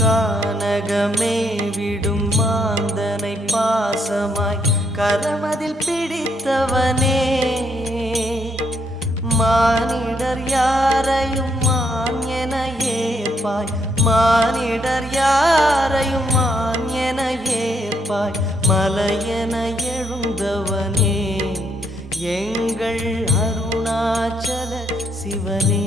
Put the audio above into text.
கானகமே விடும் மாந்தனை பாசமாய் கரமதில் பிடித்தவனே மானிடர் யாரையும் மான் ஏப்பாய் மானிடர் யாரையும் மான் ஏப்பாய் மலை என எழுந்தவனே எங்கள் அருணாச்சல சிவனே